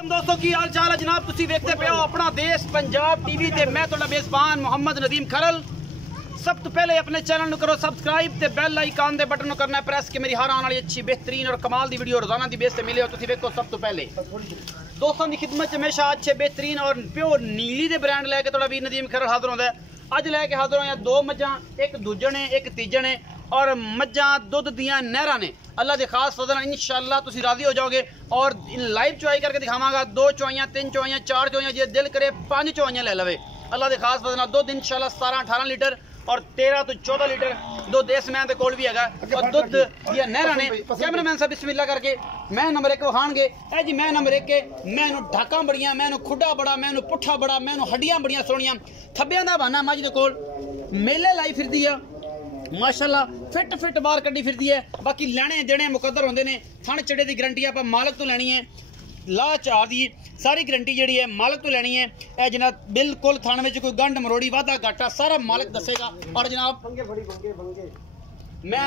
दोस्तों की हाल चाल है जनाब, तुसी देखते पे हो अपना देश पंजाब टीवी ते मैं तुहाडा मेज़बान मोहम्मद नदीम खरल। सब तो पहले अपने चैनल करो सबसक्राइब ते बैल आइकन दे बटन करना प्रेस कि मेरी हर आने वाली अच्छी बेहतरीन और कमाल दी वीडियो रोजाना दी बेस ते मिले हो। तुसी देखो सब तो पहले दोस्तों की खिदमत हमेशा अच्छे बेहतरीन और प्योर नीली दे ब्रांड लैके तुहाडा वीर नदीम खरल हाजिर होंदा है। अज लैके हाजिर होया दो मज्जां, एक दूजे ने एक तीजे ने और मज्जां दुध दियां नहरां ने। अल्लाह के खास फजल इंशाअल्लाह तुसी राजी हो जाओगे और लाइव चुआई करके दिखावांगा। 2 चुआइयां, 3 चुआइयां, 4 चुआइयां, जे दिल करे 5 चुआइयां ले लवे। अल्लाह के खास फजल दुध इंशाअल्लाह 17-18 लीटर और 13 तो 14 लीटर दुध इस मैं कोल भी है और दुध दियां नहरां ने। कैमरामैन साहब बिस्मिल्लाह करके मैं नंबर 1 विखाणगे। ए जी मैं नंबर 1 मैनू ढाकां बड़ियां, मैनू खुड्डा बड़ा, मैनू पुट्ठा बड़ा, मैनू हड्डियां बड़ियां सोहणियां, थब्बियां दा बहाना मज दे कोल मेले लाई फिरदी आ माशाअल्लाह, फिट फिट बाहर कड्डी फिरदी है। बाकी लैने देने मुकद्दर होंदे ने। थण चढ़े दी गारंटी आप मालक तो लैनी है, ला चार दी सारी गारंटी जी है मालक तो लैनी है। ए जनाब बिल्कुल थण में कोई गंढ मरोड़ी वाधा घाटा सारा मालक दसेगा। और जनाब मैं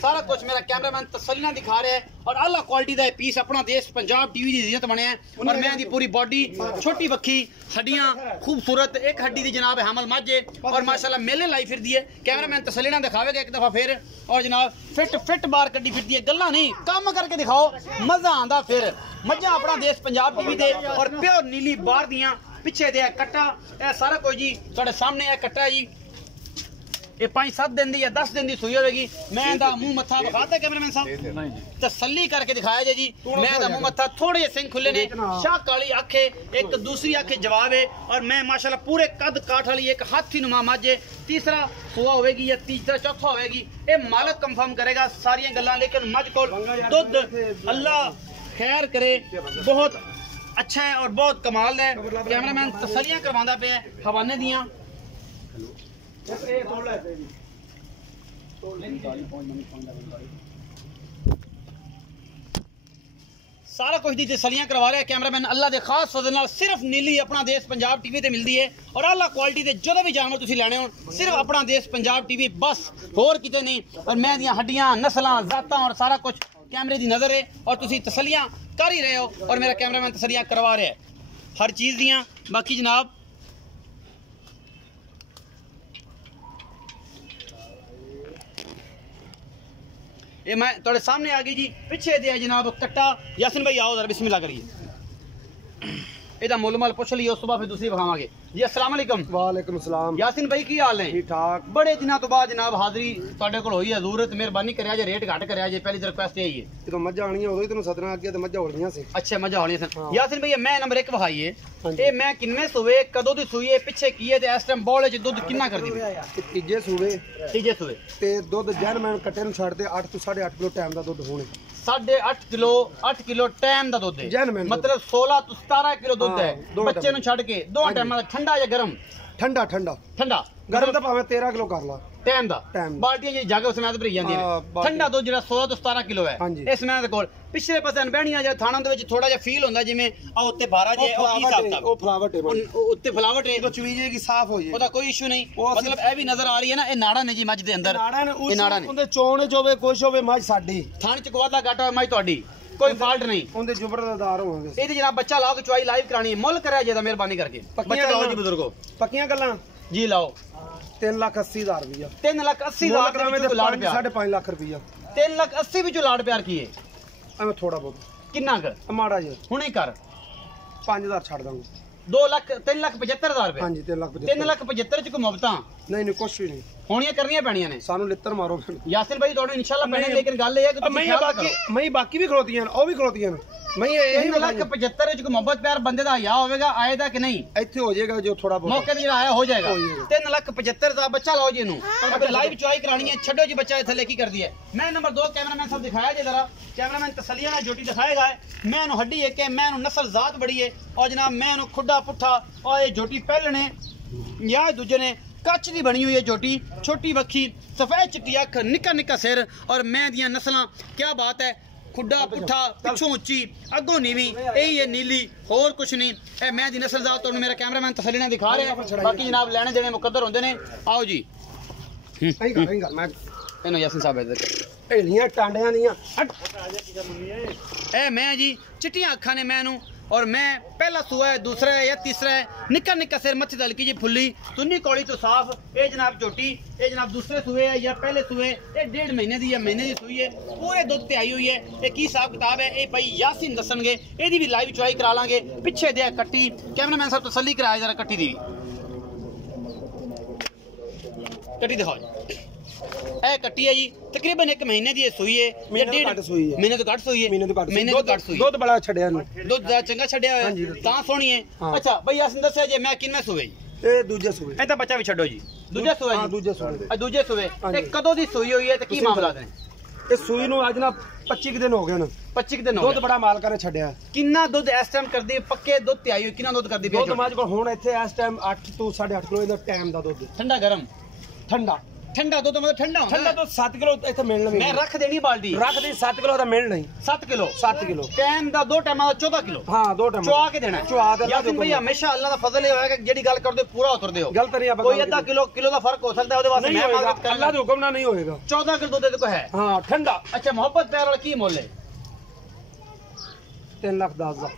सारा कुछ मेरा कैमरामैन तसल्ली नाल दिखा रहा है और अल्लाह क्वालिटी का पीस अपना देश पंजाब टीवी की इज्जत बने और मैं दी पूरी बॉडी छोटी बखी हड्डियां खूबसूरत एक हड्डी दी जनाब हमल मज और माशाल्लाह मेले लाई फिरदी है। कैमरामैन तसल्ली नाल दिखावेगा एक दफा फिर और जनाब फिट फिट बार कड्डी फिरदी है। गल्लां नहीं काम करके दिखाओ मजा आंदा। फिर मज्जां अपना देश पंजाब टीवी दे और प्योर नीली बाहर दियां पिछे दे कट्टा ए सारा कुछ जी तुहाडे सामने है कट्टा है जी। ये 5-7 दिन दी या 10 दिन दी सूई होगी। मैं मुंह मत्था विखाता कैमरामैन साहब तसल्ली करके दिखाया जी। मैं मुंह मत्था थोड़े सिंह खुले ने, शाह काली आखे एक दूसरी आखे जवाब है और मैं माशाल्लाह पूरे कद काठ वाली एक हाथी नुमा मज है। तीसरा सुआ होगी या तीसरा चौथा होगी ये मालक कंफर्म करेगा सारियां गल्लां। लेकिन मज को दुध अल्लाह खैर करे बहुत अच्छा है और बहुत कमाल है। कैमरामैन तसल्लियां करवांदा पे हवाने दियां सारा कुछ दी तसल्लियां करवा रहा है कैमरामैन। अल्लाह दे खास फजल नाल सिर्फ नीली अपना देश पंजाब टीवी ते मिलती है और अल्लाह क्वालिटी दे जो भी जानवर तुसी लैने हो सिर्फ अपना देश पंजाब टीवी बस होर किते नहीं। और मैं दियां हड्डियां नस्लां जातां और सारा कुछ कैमरे दी नजर है और तुसी तसल्लियां कर ही रहे हो और मेरा कैमरामैन तसल्लियां करवा रहा है हर चीज़ दियां। बाकी जनाब ये मैं थोड़े सामने आ गई जी पिछे दे जनाब कट्टा। यासिन भाई आओ जरा बिस्मिल्लाह करिए। इहदा मुल मल पुछ लियो सुबह फिर दूसरी विखावांगे जी। अस्सलाम वालेकुम। वालेकुम सलाम। यासिन भाई की हाल है? ठीक ठाक। बड़े दिनों तो बाद जनाब हाजिरी तुहाडे कोल होई है। जरूरत मेहरबानी करिया जे रेट घट करिया जे पहली रिक्वेस्ट यही है। ਜਦੋਂ ਮੱਝਾਂ ਆਣੀਆਂ ਉਦੋਂ ਹੀ ਤੈਨੂੰ ਸਦਨਾ ਅੱਗੇ ਤੇ ਮੱਝਾਂ ਹੋਣੀਆਂ ਸੀ। अच्छा मजा होनी सन। यासिन भैया मैं नंबर 1 विखाई है ये मैं किन्ने सुवे कदों दी सूई है पिछे की है ते इस टाइम बॉल च दुध कितना कर दी? ਤੀਜੇ ਸੂਵੇ तीजे सूवे ਤੇ ਦੁੱਧ ਜੈਨਮੈਨ ਕੱਟੇ ਨੂੰ ਛੱਡ ਦੇ 8 ਤੋਂ 8.5 ਕਿਲੋ ਟਾਈਮ ਦਾ ਦੁੱਧ ਹੋਣੇ। 8.5 किलो 8 किलो टाइम दा दुध है मतलब 16 तो 17 किलो दुध है बच्चे नु छड़ के दो टाइम ठंडा या गरम? ਠੰਡਾ ਠੰਡਾ ठंडा ਗਰਮ ਤਾਂ ਭਾਵੇਂ 13 ਕਿਲੋ ਕਰ ਲਾ टाइम दा। बाल्टियां जी जग उसमें भरी जांदी ने। ठंडा दुध जेड़ा 16 तो 17 किलो है इस मैं दे कोल पिछले पासे अनबैणियां जे थाणा दे विच थोड़ा जिहा फील होंदा जिवें आ उत्ते बारा जे ओ की हिसाब दा ਉਹ ਫਲਾਵਟ ਹੈ उत्ते फ्लावट है ਉਹ ਚਵੀਜੇ की साफ हो जाए ओदा कोई इशू नहीं। मतलब ए भी नजर आ रही है ना ये नाड़ा ने जी मज दे अंदर ਨਾੜਾ ਨੇ ये नाड़ा ने ਉਹਦੇ ਚੋਣ ਚ ਹੋਵੇ ਕੁਛ ਹੋਵੇ ਮੱਝ ਸਾਡੀ थान च गवादा घाटा होवे मज तोडी कोई फाल्ट नहीं। ਉਹਦੇ ਜ਼ਬਰਦਾਰ ਹੋਵਾਂਗੇ। ए जनाब बच्चा लाओ के चुआई लाइव करानी है मुल करया जे दा मेहरबानी करके बच्चा लाओ जी बुजुर्गो ਪੱਕੀਆਂ ਗੱਲਾਂ जी लाओ 3,80,000 रुपया 3,80,000 ਤੇ ਲਾੜ 5.5 ਲੱਖ रुपया 3,80,000 ਵਿੱਚੋਂ ਲਾੜ ਪਿਆਰ ਕੀਏ ਐਵੇਂ ਥੋੜਾ ਬਹੁਤ ਕਿੰਨਾ ਕਰ ਮਾੜਾ ਜਿਹਾ ਹੁਣੇ ਕਰ 5,000 ਛੱਡ ਦਾਂਗਾ। 3,75,000 ਰੁਪਏ। ਹਾਂਜੀ 3,75,000 ਚ ਕੋ ਮੁਫਤਾਂ ਨਹੀਂ ਨਹੀਂ ਕੁਛ ਵੀ ਨਹੀਂ ਹੋਣੀਆਂ ਕਰਨੀਆਂ ਪੈਣੀਆਂ ਨੇ। ਸਾਨੂੰ ਲਿੱਤਰ ਮਾਰੋ ਯਾਸਿਨ ਭਾਈ ਤੁਹਾਨੂੰ ਇਨਸ਼ਾਅੱਲਾ ਪੈਣੇ ਲੇਕਿਨ ਗੱਲ ਇਹ ਹੈ ਕਿ ਮੈਂ ਬਾਕੀ ਵੀ ਖਲੋਤੀਆਂ ਨੇ ਉਹ ਵੀ ਖਲੋਤੀਆਂ ਨੇ ਮੈਂ ਇਹ 3,75,000 ਚ ਕੋ ਮੁਹੱਬਤ ਪਿਆਰ ਬੰਦੇ ਦਾ ਹਿਆ ਹੋਵੇਗਾ ਆਏਦਾ ਕਿ ਨਹੀਂ ਇੱਥੇ ਹੋ ਜਾਏਗਾ ਜੋ ਥੋੜਾ ਬਹੁਤ ਮੌਕੇ ਤੇ ਜਿਹੜਾ ਆਇਆ ਹੋ ਜਾਏਗਾ। 3,75,000 ਦਾ ਬੱਚਾ ਲਾਓ ਜੀ ਇਹਨੂੰ ਅਗਰ ਲਾਈਵ ਚੁਆਈ ਕਰਾਣੀ ਹੈ ਛੱਡੋ ਜੀ ਬੱਚਾ ਥੱਲੇ ਕੀ ਕਰਦੀ ਹੈ। ਮੈਂ ਨੰਬਰ 2 कैमरामैन साहब दिखाया जे जरा कैमरामैन तसल्लियां नाल जोटी दिखाएगा मैं इहनू हड्डी एक है मैं इहनू नस्ल जात बड़ी है और जनाब मैं इहनू खुड्डा पुट्ठा और ये जोटी पहलने या दूजे ने कच की बनी हुई है जोटी छोटी वक्खी सफेद चिट्टी अख निक्का निक्का सिर और मैं दियां नस्लां क्या बात है खुड्डा पुट्ठा पिछों उच्ची अगों नीवी यही है नीली होर कुछ नहीं ए मैं दी नस्ल जात तुहानू मेरा कैमरामैन तसल्ली नाल दिखा रहा है। बाकी जनाब लेने देने मुकद्दर होंदे ने। आओ जी इन्हू यासिन साहब ਢੇਲੀਆਂ ਟਾਂਡਿਆਂ ਦੀਆਂ ए मैं जी चिट्टियां अखां ने मैं और मैं पहला सूआ है, दूसरा है या तीसरा है, निक्का निक्का सिर मच्छी हल्की जी फुल्ली तुन्नी कौड़ी तो साफ। ये जनाब झोटी, ये जनाब दूसरे सूए है या पहले सूए, ये 1.5 महीने की या महीने की सूई है, पूरे दुध ते आई हुई है। ये की हिसाब किताब है ये भाई यासीन दसणगे, ये भी लाइव चुआई करा लांगे। पिछे दे कट्टी, कैमरामैन साहब तसल्ली कराया जरा कट्टी दी, कट्टी दिखाओ जी। ए कट्टी है जी, तकरीबन 1 महीने की सूई है, महीने तो घट सूई है, महीने तो घट सूई है, महीने तो घट सूई, दुध बड़ा छड़िया नु, दुध चंगा छड़िया है ता सोहनी है। अच्छा भाई यासीन दस्या जे मैं किनवे सूए जी? ए दूजे सूए, ए ता बच्चा भी छड्डो जी, दूजे सूए जी, दूजे सूए, दूजे सूए। ते कदों दी सूई हुई है ते की मामला है? ए सूई नु आज ना 25 दिन हो गए ना, 25 दिन हो गए। दुध बड़ा माल करे छड़िया। किन्ना दुध इस टाइम करदी पक्के दुध ते आई हुई, किन्ना दुध करदी पे? दुध माज को हुन इथे इस टाइम 8 ਤੋਂ 8.5 किलो ਇਹਦਾ ਟਾਈਮ ਦਾ ਦੁੱਧ। ठंडा गरम? ਠੰਡਾ ठंडा दुध मतलब ठंडा होता ਠੰਡਾ है। तो 7 किलो ਇੱਥੇ ਮਿਲਣਾ। मैं रख देनी बाल्टी, रख दी 7 किलो ਦਾ ਮਿਲਣਾ ਹੀ। 7 किलो 7 किलो टाइम दा 2 टाइम दा 14 किलो। हां 2 टाइम चुआ के देना है। चुआ देना। यासीन भाई हमेशा अल्लाह दा फजल है होएगा कि जेडी गल कर दो पूरा उतरदे हो। गलत नहीं आप कोई आधा किलो दा फर्क हो सकता है, ओदे वास्ते मैं माजरत कर अल्लाह दे हुक्म ना नहीं होएगा। 14 किलो दुध देखो है। हां ठंडा। अच्छा मोहब्बत प्यार वाला की मोल है? 3 लाख 10 ਦਾ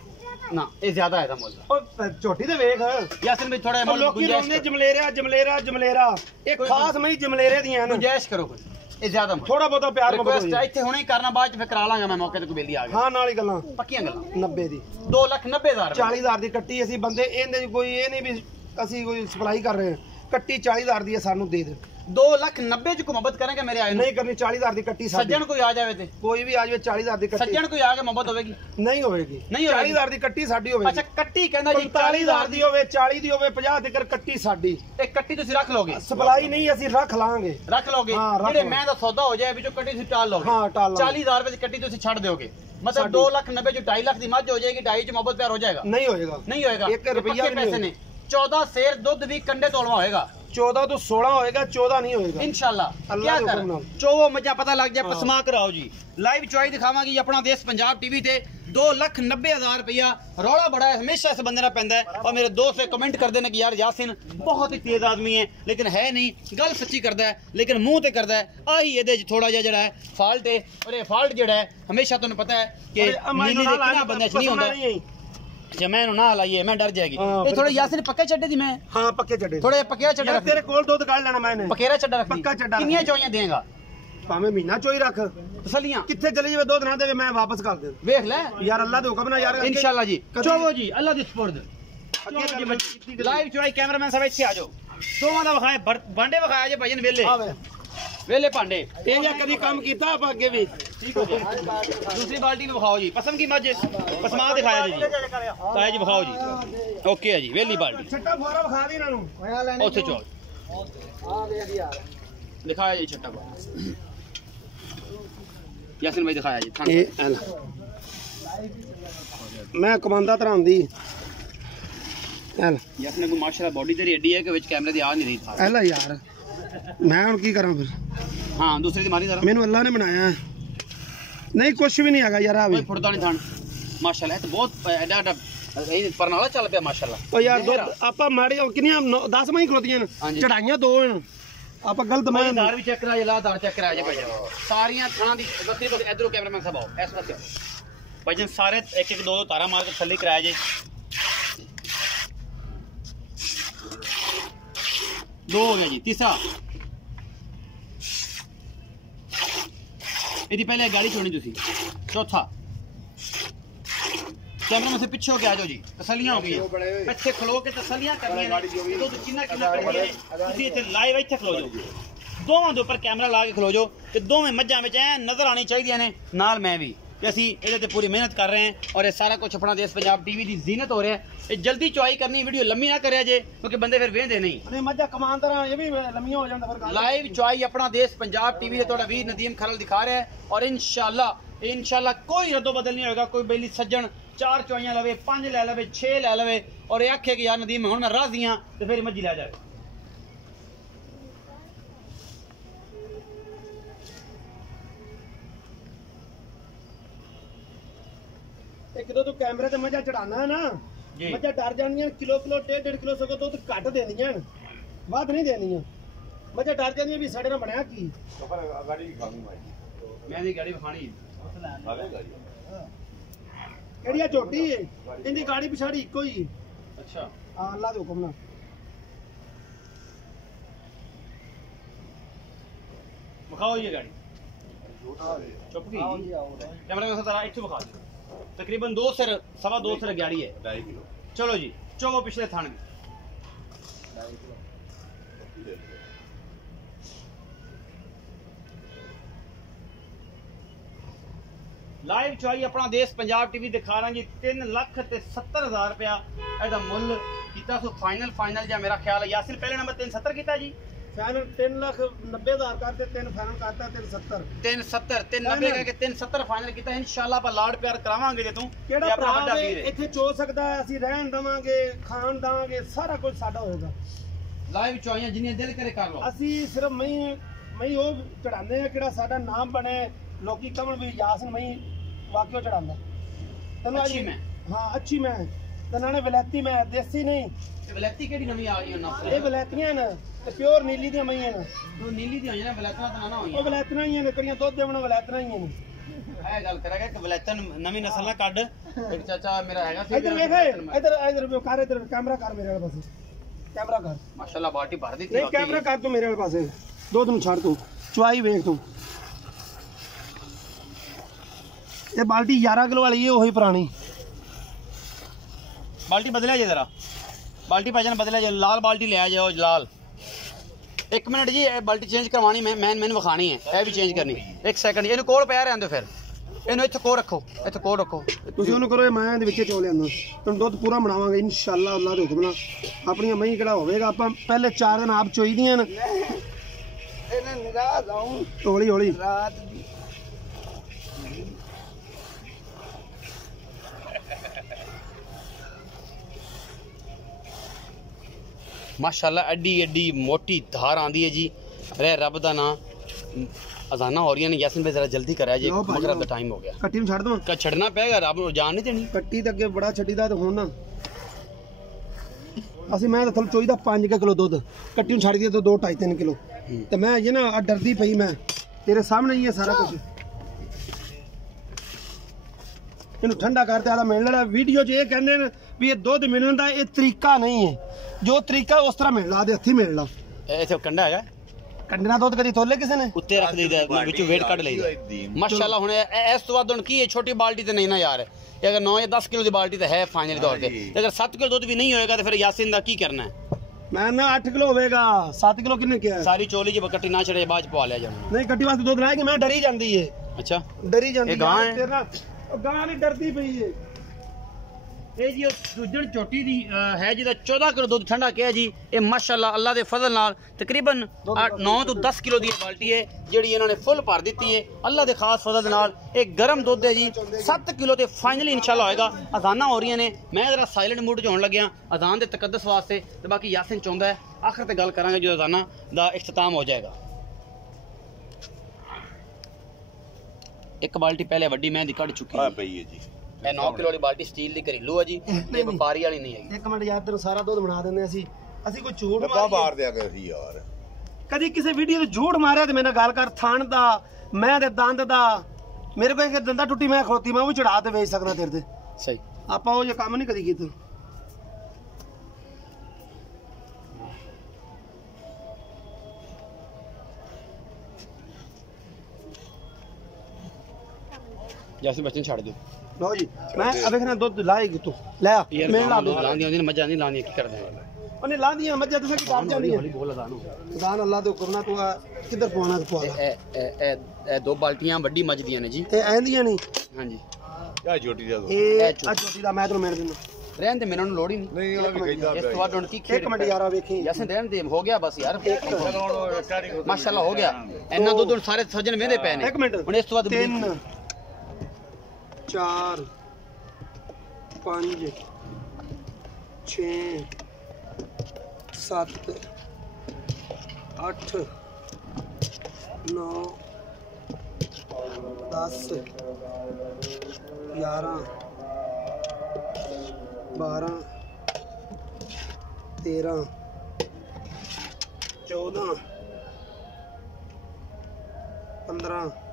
ना ये ज्यादा है दा मोल। ओ ਝੋਟੀ ਤੇ ਵੇਖ यासीन भाई थोड़ा मोल ਲੋਕੀ ਰੋਂਦੇ ਜਮਲੇਰਾ ਜਮਲੇਰਾ ਜਮਲੇਰਾ। ਇਹ ਖਾਸ ਮਈ ਜਮਲੇਰੇ ਦੀਆਂ ਨੇ। गुंजाइश करो कोई, ये ज्यादा मोल ਥੋੜਾ ਬਹੁਤਾ ਪਿਆਰ रिक्वेस्ट ਮੁਹੱਬਤ। ਇੱਥੇ ਹੁਣੇ ਕਰਨਾ, ਬਾਅਦ ਚ ਫਿਰ ਕਰਾ ਲਾਂਗਾ ਮੈਂ ਮੌਕੇ ਤੇ ਕੋਈ ਬੇਲੀ ਆ ਗਿਆ। ਹਾਂ ਨਾਲ ਹੀ ਗੱਲਾਂ ਪੱਕੀਆਂ ਗੱਲਾਂ। 90 ਦੀ 2,90,000 40,000 ਦੀ ਕੱਟੀ। ਅਸੀਂ ਬੰਦੇ ਇਹਦੇ ਕੋਈ ਇਹ ਨਹੀਂ ਵੀ ਅਸੀਂ ਕੋਈ ਸਪਲਾਈ ਕਰ ਰਹੇ ਹਾਂ। ਕੱਟੀ 40,000 ਦੀ ਹੈ, ਸਾਨੂੰ ਦੇ ਦੇ। 2,90,000 ਚ को मोहब्बत करेंगे मेरे आए नहीं करनी। 40,000 ਦੀ ਕੱਟੀ ਸਾਡੀ। सज्जन कोई आ जावे ते ਕੋਈ ਵੀ ਆ ਜਾਵੇ 40,000 ਦੀ ਕੱਟੀ सज्जन कोई आके मोहब्बत होगी? ਨਹੀਂ ਹੋਏਗੀ। ਨਹੀਂ ਹੋਏਗੀ। 40,000 ਦੀ ਕੱਟੀ ਸਾਡੀ ਹੋਵੇਗੀ। अच्छा कट्टी कहना जी 40,000 ਦੀ ਹੋਵੇ, 40 ਦੀ ਹੋਵੇ, 50 ਦੀ ਕਰ ਕੱਟੀ ਸਾਡੀ। एक कट्टी तुसी रख लोगे? ਸਪਲਾਈ ਨਹੀਂ ਅਸੀਂ ਰੱਖ ਲਾਂਗੇ। रख लोगे हाँ, रख जेडे लो। मैं दा सौदा हो जाए विचों कट्टी तुसी टाल लोगे। हाँ, टाल लांगे। 40,000 रुपए की कट्टी तुसी छड़ दोगे, मतलब साडी। 2,90,000 जो 2.5 लाख की मज हो जाएगी, 2.5 च मोहब्बत प्यार हो जाएगा? नहीं होएगा। नहीं होएगा। 1 रुपया भी पैसे ने 14 सेर दूध भी कंडे तोड़वा होएगा। 14 तो 16 होएगा, 14 नहीं होएगा इंशाल्लाह। अल्लाह क्या के कर हुक्म नाल। चोवो मजा पता लग जाए, पसमा कराओ जी। लाइव चुआई दिखावांगी अपना देश पंजाब टीवी ते। 2,90,000 रुपया रौला बड़ा है, हमेशा इस बंदे ना पैंदा है। और मेरे दोस्त से कमेंट करते हैं कि यार यासिन बहुत ही तेज आदमी है, लेकिन है नहीं, गल सच्ची करता है लेकिन मुंह ते करता है। आही ये थोड़ा जिहा जेहड़ा है फॉल्ट है, और ये फॉल्ट जेहड़ा है हमेशा तुहानू पता है कि नीली दे किना बंदे च नहीं होंदा। अच्छा मैं ना लाइए, मैं डर जाएगी। ये थोड़े यासिन पक्के चड्डे दी मैं। हाँ पक्के चड्डे थोड़े पकेरा चड्डा तेरे कोल दुध काढ़ लेना मैंने। पकेरा चड्डा रख पक्का चड्डा कितनी चौइयां देगा? भाਵੇਂ ਮਹੀਨਾ ਚੋਈ ਰੱਖ। तसलियां किथे चली जावे दुध ना देवे मैं वापस कर दे। देख ले यार अल्लाह दे हुक्म ना यार। इंशाल्लाह जी। चलो जी अल्लाह दी सुपुर्द। लाइव चुआई कैमरामैन साहब इत्थे आ जाओ। दोवां दा विखाए भांडे विखाया जे भजन वेले वेले भांडे। ਇਹ ਜਾਂ ਕਦੀ ਕੰਮ ਕੀਤਾ ਆਪਾਂ ਅੱਗੇ ਵੀ। ठीक हो गया। दूसरी बाल्टी में दिखाओ जी, पसम की मज पसमा दिखाया जी। ताया जी दिखाओ जी। ओके है जी, वेली बाल्टी ਛੱਟਾ ਫੋਰਾ ਵਿਖਾ ਦੇ ਇਹਨਾਂ ਨੂੰ। ओथे चल दिखाया जी छट्टा बाल। यासिन भाई दिखाया जी थाने। ਇਹ ਐਲ ਮੈਂ ਕਮਾਂਦਾ ਤਰ੍ਹਾਂ ਦੀ ਐਲ यासिन को माशाल्लाह बॉडी तेरी एडी है कि विच कैमरे दी आ नहीं रही था। ਐਲਾ ਯਾਰ ਮੈਂ ਹੁਣ ਕੀ ਕਰਾਂ ਫਿਰ। हां दूसरी दी मारी जरा। ਮੈਨੂੰ ਅੱਲਾ ਨੇ ਬਣਾਇਆ ਹੈ। ਨਹੀਂ ਕੁਝ ਵੀ ਨਹੀਂ ਹੈਗਾ ਯਾਰ ਆ ਵੀ। कोई फुटदा नहीं थान माशाल्लाह। ये तो बहुत एडा एडा ਇਹ ਪਰਨਾਲਾ ਚੱਲ ਪਿਆ ਮਾਸ਼ਾਅੱਲਾ। ਉਹ ਯਾਰ ਦੁੱਧ ਆਪਾਂ ਮਾੜੀ ਕਿੰਨੀਆਂ 10 ਮਾਈ ਖਲੋਤੀਆਂ ਨੇ, ਚੜਾਈਆਂ 2 ਹਨ। ਆਪਾਂ ਗਲਤ ਮੈਂ ਦਾਰ ਵੀ ਚੈੱਕ ਕਰਾ ਜੇ, ਲਾਦਾਰ ਚੈੱਕ ਕਰਾ ਜੇ ਭਾਈ। ਸਾਰੀਆਂ ਥਾਂ ਦੀ ਬੱਤੀ ਤੋਂ ਇਧਰੋਂ ਕੈਮਰਾਮੈਨ ਸਾਹਿਬ ਆਓ ਇਸ ਪਾਸੇ ਭਾਈ ਸਾਰੇ ਇੱਕ ਇੱਕ ਦੋ ਦੋ ਤਾਰਾ ਮਾਰ ਕੇ ਥੱਲੇ ਕਰਾਇਆ ਜੇ। 2 ਹੋ ਗਿਆ ਜੀ। तीसरा ਇਹਦੀ ਪਹਿਲੇ ਗਾੜੀ ਛੋਣੀ ਤੁਸੀਂ। चौथा कैमरा से पीछे होके आ जाओ जी। तसलियां हो गई अच्छे खलो के तसलियां करनी है। तो किन्ना किन्ना करिए ਤੁਸੀਂ ਇੱਥੇ ਲਾਈਵ ਇੱਥੇ ਖਲੋ ਜਾਓ। ਦੋਵਾਂ ਦੇ ਉੱਪਰ ਕੈਮਰਾ ਲਾ ਕੇ ਖਲੋ ਜਾਓ ਤੇ ਦੋਵੇਂ ਮੱਝਾਂ ਵਿੱਚ ਐ ਨਜ਼ਰ ਆਣੀ ਚਾਹੀਦੀਆਂ ਨੇ, ਨਾਲ ਮੈਂ ਵੀ। ਤੇ ਅਸੀਂ ਇਹਦੇ ਤੇ ਪੂਰੀ ਮਿਹਨਤ ਕਰ ਰਹੇ ਹਾਂ ਔਰ ਇਹ ਸਾਰਾ ਕੁਝ ਆਪਣਾ ਦੇਸ਼ ਪੰਜਾਬ ਟੀਵੀ ਦੀ ਜ਼ੀਨਤ ਹੋ ਰਿਹਾ ਹੈ। ਇਹ ਜਲਦੀ ਚੁਆਈ ਕਰਨੀ, ਵੀਡੀਓ ਲੰਮੀ ਨਾ ਕਰਿਆ ਜੇ ਕਿਉਂਕਿ ਬੰਦੇ ਫਿਰ ਵੇਖਦੇ ਨਹੀਂ। ਅਰੇ ਮੱਝਾਂ ਕਮਾਨ ਤਰ੍ਹਾਂ ਇਹ ਵੀ ਲੰਮੀਆਂ ਹੋ ਜਾਂਦਾ ਫਿਰ। ਲਾਈਵ ਚੁਆਈ ਆਪਣਾ ਦੇਸ਼ ਪੰਜਾਬ ਟੀਵੀ ਤੇ ਤੁਹਾਡਾ ਵੀਰ ਨਦੀਮ ਖਰਲ ਦਿਖਾ ਰਿਹਾ ਹੈ ਔਰ इंशाल्लाह कोई रद्दो बदल नहीं होगा। कोई बेली सज्जन 4 चौइयां लवे, 5 ले लवे, 6 ले लवे और ये आखे कि यार नदीम हुण मैं राजी हां ते फिर मज्जी ले जाए। एक दो तो कैमरे ते मजा चढ़ाना है ना, मजा डर जानियां। किलो 1.5 किलो सगो दुध घट देनियां, वध नहीं देनियां। मजा डर जानियां भी साडे नाल बनया की। मैं दी गाड़ी खानी ਕਿਹੜੀਆ ਝੋਟੀ ਹੈ ਇਹਦੀ ਗਾੜੀ ਪਿਛਾੜੀ ਇੱਕੋ ਹੀ ਅੱਛਾ ਹਾਂ ਅੱਲਾ ਦੇ ਹੁਕਮ ਨਾਲ ਵਿਖਾਓ ਇਹ ਗਾੜੀ ਚੁੱਪ ਗਈ ਕੈਮਰਾ में जरा ਇੱਥੇ ਵਿਖਾ ਦਿਓ तकरीबन 2 सिर सवा 2 सिर गाड़ी है 2.5 किलो चलो जी चलो पिछले थाने में लाइव चुआई अपना देश पंजाब टीवी दिखा रहा जी 3,70,000 रुपया ਇਹਦਾ ਮੁੱਲ ਕੀਤਾ ਸੋ फाइनल ਜਾਂ ਮੇਰਾ ਖਿਆਲ यासिन पहले नंबर 370 ਕੀਤਾ जी फाइनल 3,90,000 करते 3 फाइनल करता 370 390 ਕਰਕੇ 370 ਫਾਈਨਲ ਕੀਤਾ ਇਨਸ਼ਾਅੱਲਾ ਆਪਾਂ ਲਾੜ ਪਿਆਰ ਕਰਾਵਾਂਗੇ ਜੇ ਤੂੰ ਕਿਹੜਾ ਭਰਾ ਇੱਥੇ ਚੋ ਸਕਦਾ ਅਸੀਂ ਰਹਿਣ ਦਵਾਂਗੇ ਖਾਣ ਦਾਂਗੇ ਸਾਰਾ ਕੁਝ ਸਾਡਾ ਹੋਏਗਾ ਲਾਈਵ ਚੋਈਆਂ ਜਿੰਨੀਆਂ ਦਿਲ ਕਰੇ ਕਰ ਲਓ ਅਸੀਂ ਸਿਰਫ ਮਈ ਉਹ ਚੜਾਉਂਦੇ ਆ ਕਿਹੜਾ ਸਾਡਾ ਨਾਮ ਬਣੇ ਲੋਕੀ ਕਹਣ ਵੀ ਯਾਸਿਨ ਮਈ ਵਾਕਿਓ ਚੜਾਉਂਦਾ ਤੈਨੂੰ ਅੱਛੀ ਮੈਂ ਹਾਂ ਅੱਛੀ ਮੈਂ ਤੇ ਨਾਲੇ ਵਲੈਤੀ ਮੈਂ ਦੇਸੀ ਨਹੀਂ ਇਹ ਵਲੈਤੀ ਕਿਹੜੀ ਨਵੀਂ ਆ ਗਈ ਉਹਨਾਂ ਇਹ ਵਲੈਤੀਆਂ ਨੇ ਤੇ ਪਿਓਰ ਨੀਲੀ ਦੀਆਂ ਮਈਆਂ ਨੇ ਉਹ ਨੀਲੀ ਦੀਆਂ ਹੋਈਆਂ ਨੇ ਵਲੈਤਾਂ ਤਾਂ ਨਾ ਹੋਈਆਂ ਉਹ ਵਲੈਤੀਆਂ ਹੀ ਨੇ ਕਿਹੜੀਆਂ ਦੁੱਧ ਦੇਵਣ ਵਲੈਤੀਆਂ ਹੀ ਨੇ ਇਹ ਗੱਲ ਕਰਾਂਗੇ ਕਿ ਵਲੈਤਾਂ ਨਵੀਂ ਨਸਲ ਨਾ ਕੱਢ ਇੱਕ ਚਾਚਾ ਮੇਰਾ ਹੈਗਾ ਸੀ ਇੱਧਰ ਵੇਖ ਇੱਧਰ ਕਰ ਇੱਧਰ ਕੈਮਰਾ ਕਰ ਮੇਰੇ ਵਾਲੇ ਪਾਸੇ ਕੈਮਰਾ ਕਰ ਮਾਸ਼ਾਅੱਲਾ ਬਾਲਟੀ ਭਰ ਦਿੱਤੀ ਨਹੀਂ ਕੈਮਰਾ ਕਰ ਤੂੰ ਮੇਰੇ ਵਾਲੇ ਪਾਸੇ ਦੁੱਧ ਨੂੰ ਛੱਡ ਤੂੰ ਚੁਆਈ ਵੇਖ ਤੂੰ ਇਹ ਬਾਲਟੀ 11 ਕਿਲੋ ਵਾਲੀ ਹੈ ਉਹੀ ਪੁਰਾਣੀ बाल्टी बदलिया जे जरा बाल्टी भाईजान बदलिया जे लाल बाल्टी ले आ जाओ लाल एक मिनट जी बाल्टी चेंज करवानी मैंने विखानी है ये भी चेंज करनी एक सेकंड ਇਹਨੂੰ ਕੋਲ ਪਿਆ ਰਹਿੰਦੇ ਫਿਰ ਇਹਨੂੰ ਇੱਥੇ ਕੋਲ ਰੱਖੋ ਤੁਸੀਂ ਉਹਨੂੰ ਕਰੋ ਮੈਂ ਦੇ ਵਿੱਚ ਚੋ ਲਿਆਂਦਾ ਤੁਹਾਨੂੰ ਦੁੱਧ ਪੂਰਾ ਬਣਾਵਾਂਗੇ ਇਨਸ਼ਾਅੱਲਾ ਅੱਲਾ ਦੇ ਹੁਕਮ ਨਾਲ ਆਪਣੀਆਂ ਮਹੀਂ ਕਿਹੜਾ ਹੋਵੇਗਾ ਆਪਾਂ ਪਹਿਲੇ 4 ਦਿਨ ਆਪ ਚੋਈਦੀਆਂ ਨੇ ਇਹਨੇ ਨਿਗਾਹ ਲਾਉਂ ਹੌਲੀ ਰਾਤ ਦੀ माशाल्लाह एडी एडी मोटी धार आंदी है जी रे रब दा ना अजाना हो रही ने यासिन भाई जरा जल्दी करा जी मगरब दा टाइम हो गया कट्टी में छड़ दो का छड़ना पेगा रब नु जान नहीं देनी कट्टी ते अगे बड़ा छड़ीदा ते हुन ना ਅਸੀਂ ਮੈਂ ਤਾਂ ਥਲ ਚੋਈਦਾ 5 ਕਿਲੋ ਦੁੱਧ ਕੱਟੀ ਨੂੰ ਛੱਡ ਦਿਆ ਤਾਂ 2.5-3 ਕਿਲੋ ਤੇ ਮੈਂ ਇਹ ਨਾ ਡਰਦੀ ਪਈ ਮੈਂ ਤੇਰੇ ਸਾਹਮਣੇ ਹੀ ਹੈ ਸਾਰਾ ਕੁਝ ਇਹਨੂੰ ਠੰਡਾ ਕਰਦੇ ਆਦਾ ਮਿਲਣ ਵਾਲਾ ਵੀਡੀਓ 'ਚ ਇਹ ਕਹਿੰਦੇ ਨੇ ਵੀ ਇਹ ਦੁੱਧ ਮਿਲਣ ਦਾ ਇਹ ਤਰੀਕਾ ਨਹੀਂ ਹੈ ਜੋ ਤਰੀਕਾ ਉਸ ਤਰ੍ਹਾਂ ਮਿਲਣਾ ਦੇ ਹੱਥੀ ਮਿਲਣਾ ਇੱਥੇ ਕੰਡਾ ਹੈਗਾ ਕੰਡਾ ਦੁੱਧ ਕਦੀ ਤੋਲੇ ਕਿਸੇ ਨੇ ਉੱਤੇ ਰੱਖ ਦਈਦਾ ਵਿੱਚੋਂ ਵੇਟ ਕੱਢ ਲਈਦਾ ਮਾਸ਼ਾਅੱਲਾ ਹੁਣ ਇਸ ਤੋਂ ਬਾਅਦ ਹੁਣ ਕੀ ਹੈ ਛੋਟੀ ਬਾਲਟੀ ਤੇ ਨਹੀਂ ਨਾ ਯਾਰ ਇਹ ਅਗਰ 9 ਜਾਂ 10 ਕਿਲੋ ਦੀ ਬਾਲਟੀ ਤਾਂ ਹੈ ਫਾਈਨਲ ਤੌਰ ਤੇ ਅਗਰ 7 ਕਿਲੋ ਦੁੱਧ ਵੀ ਨਹੀਂ ਹੋਏਗਾ ਤਾਂ ਫਿਰ यासिन ਦਾ ਕੀ ਕਰਨਾ ਹੈ ਮੈਂ ਨਾ 8 ਕਿਲੋ ਹੋਵੇਗਾ 7 ਕਿਲੋ ਕਿੰਨੇ ਕਿਹਾ ਸਾਰੀ ਚੋਲੀ ਜੇ ਕੱਟੀ ਨਾ ਛੜੇ ਬਾਅਦ ਚ ਪਵਾ ਲਿਆ ਜਾਣਾ ਨਹੀਂ ਕੱਟੀ ਵਾਸਤੇ ਦੁੱਧ ਲਾਇਆ ਕਿ ਮੈਂ ਡਰੀ ਜਾਂਦੀ ਏ ਅੱਛਾ ਡਰੀ ਜਾਂਦੀ ਇਹ ਗਾਂ ਹੈ ਤੇਰਾ ਉਹ ਗਾਂ ਨਹੀਂ ਡਰਦੀ ਪਈ ਏ ਇਹ ਜੀ ਦੂਜਣ ਝੋਟੀ ਦੀ ਹੈ ਜਿਹਦਾ 14 ਕਿਲੋ ਦੁੱਧ ਠੰਡਾ ਕਿਹਾ ਜੀ ਇਹ ਮਾਸ਼ਾਅੱਲਾ ਅੱਲਾ ਦੇ ਫਜ਼ਲ ਨਾਲ ਤਕਰੀਬਨ 9 ਤੋਂ 10 ਕਿਲੋ ਦੀ ਬਾਲਟੀ ਹੈ ਜਿਹੜੀ ਇਹਨਾਂ ਨੇ ਫੁੱਲ ਭਰ ਦਿੱਤੀ ਹੈ ਅੱਲਾ ਦੇ ਖਾਸ ਫਜ਼ਲ ਨਾਲ ਇਹ ਗਰਮ ਦੁੱਧ ਹੈ ਜੀ 7 ਕਿਲੋ ਤੇ ਫਾਈਨਲੀ ਇਨਸ਼ਾਅੱਲਾ ਹੋਏਗਾ ਅਜ਼ਾਨਾਂ ਹੋ ਰਹੀਆਂ ਨੇ ਮੈਂ ਜ਼ਰਾ ਸਾਇਲੈਂਟ ਮੂਡ 'ਚ ਹੋਣ ਲੱਗਿਆ ਅਜ਼ਾਨ ਦੇ ਤਕੱਦਸ ਵਾਸਤੇ ਤੇ ਬਾਕੀ यासिन ਚਾਹੁੰਦਾ ਹੈ ਆਖਰ ਤੇ ਗੱਲ ਕਰਾਂਗੇ ਜਦੋਂ ਅਜ਼ਾਨਾਂ ਦਾ ਇਖਤਤਾਮ ਹੋ ਜਾਏਗਾ ਇੱਕ ਬਾਲਟੀ ਪਹਿਲੇ ਵੱਡੀ ਮੈਂ ਦੀ ਕੱਢ ਚੁੱਕੀ ਹੈ ਪਈ ਹੈ ਜੀ ਇਹ 9 ਕਿਲੋ ਵਾਲੀ ਬਾਲਟੀ ਸਟੀਲ ਦੀ ਘਰੇਲੂ ਹੈ ਜੀ ਤੇ ਵਪਾਰੀ ਵਾਲੀ ਨਹੀਂ ਹੈਗੀ ਇੱਕ ਮਿੰਟ ਯਾਰ ਤੈਨੂੰ ਸਾਰਾ ਦੁੱਧ ਬਣਾ ਦਿੰਦੇ ਅਸੀਂ ਕੋਈ ਝੂਠ ਮਾਰ ਦਿਆ ਗਏ ਸੀ ਯਾਰ ਕਦੀ ਕਿਸੇ ਵੀਡੀਓ ਤੇ ਝੂਠ ਮਾਰਿਆ ਤੇ ਮੇਰੇ ਨਾਲ ਗੱਲ ਕਰ ਥਣ ਦਾ ਮੈਂ ਦੇ ਦੰਦ ਦਾ ਮੇਰੇ ਕੋਲ ਇੱਕ ਦੰਦਾ ਟੁੱਟੀ ਮੈਂ ਖਲੋਤੀ ਮੈਂ ਉਹ ਵੀ ਚੜਾ ਤੇ ਵੇਚ ਸਕਦਾ ਤੇਰੇ ਤੇ ਸਹੀ ਆਪਾਂ ਉਹ ਜੇ ਕੰਮ ਨਹੀਂ ਕਦੀ ਕੀਤਾ यासिन बच्चन छाड़ दो लो जी मैं अब देखना दुध लाएगी तू ले मैं ला दूं लांदी होंदी मजा नहीं लानी की कर दे ਉਹਨੇ ਲਾਂਦੀਆਂ ਮੱਝਾਂ ਤੁਸੀਂ ਕੀ ਡਰ ਜਾਂਦੀਆਂ बोल अजान ਦਾਨ ਅੱਲਾ ਦੇ ਹੁਕਮ ਨਾਲ ਤੂੰ ਕਿੱਧਰ ਪਵਾਉਣਾ ਤੇ ਪਵਾ ਇਹ ਦੋ ਬਾਲਟੀਆਂ ਵੱਡੀ ਮੱਝ ਦੀਆਂ ਨੇ ਜੀ ਇਹ ਐਂਦੀਆਂ ਨਹੀਂ ਹਾਂਜੀ ਆ ਛੋਟੀ ਦਾ ਇਹ ਆ ਛੋਟੀ ਦਾ ਮੈਂ ਤੈਨੂੰ ਮਿਲ ਦਿੰਦਾ ਰਹਿਣ ਦੇ ਮੈਨੂੰ ਲੋੜ ਹੀ ਨਹੀਂ ਉਹ ਵੀ ਕਹਿੰਦਾ ਇਸ ਤੋਂ ਬਾਅਦ ਹੁਣ ਕੀ ਖੇਡ ਇੱਕ ਮਿੰਟ ਯਾਰਾ ਵੇਖੀ यासिन ਰਹਿਣ ਦੇ ਹੋ ਗਿਆ ਬਸ ਯਾਰ ਮਾਸ਼ਾਅੱਲਾ ਹੋ ਗਿਆ ਇੰਨਾ ਦੁੱਧ ਸਾਰੇ ਸੱਜਣ ਮਹਿੰਦੇ ਪਏ ਨੇ ਇੱਕ ਮਿੰਟ ਹੁਣ ਇਸ ਤੋਂ ਬਾਅਦ 3 4 5 6 7 8 9 10 11 12 13 14 15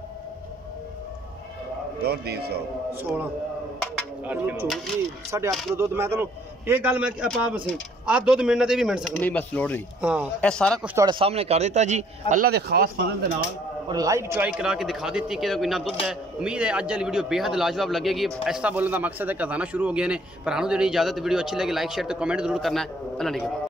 ਦੋ 300 16 ਝੂਠ ਨਹੀਂ 8.5 ਕਿਲੋ ਦੁੱਧ ਮੈਂ ਤੁਹਾਨੂੰ ਇਹ ਗੱਲ ਮੈਂ ਆਪਾਂ ਬਸੇ ਆ ਦੁੱਧ ਮਿਲਣਾ ਤੇ ਵੀ ਮਿਲ ਸਕਦਾ ਨਹੀਂ ਬਸ ਲੋੜ ਨਹੀਂ ਹਾਂ ਇਹ ਸਾਰਾ ਕੁਝ ਤੁਹਾਡੇ ਸਾਹਮਣੇ ਕਰ ਦਿੱਤਾ ਜੀ ਅੱਲਾ ਦੇ ਖਾਸ ਫਜ਼ਲ ਦੇ ਨਾਲ और लाइव ट्राई करा के दिखा देती कि कोई ना दुध है उम्मीद है अज वाली वीडियो बेहद लाजवाब लगेगी ऐसा बोलने का मकसद है खजाना शुरू हो गया ने पर हमें जो इजाजत वीडियो अच्छी लगी लाइक शेयर तो कमेंट जरूर करना है अल्लाह ने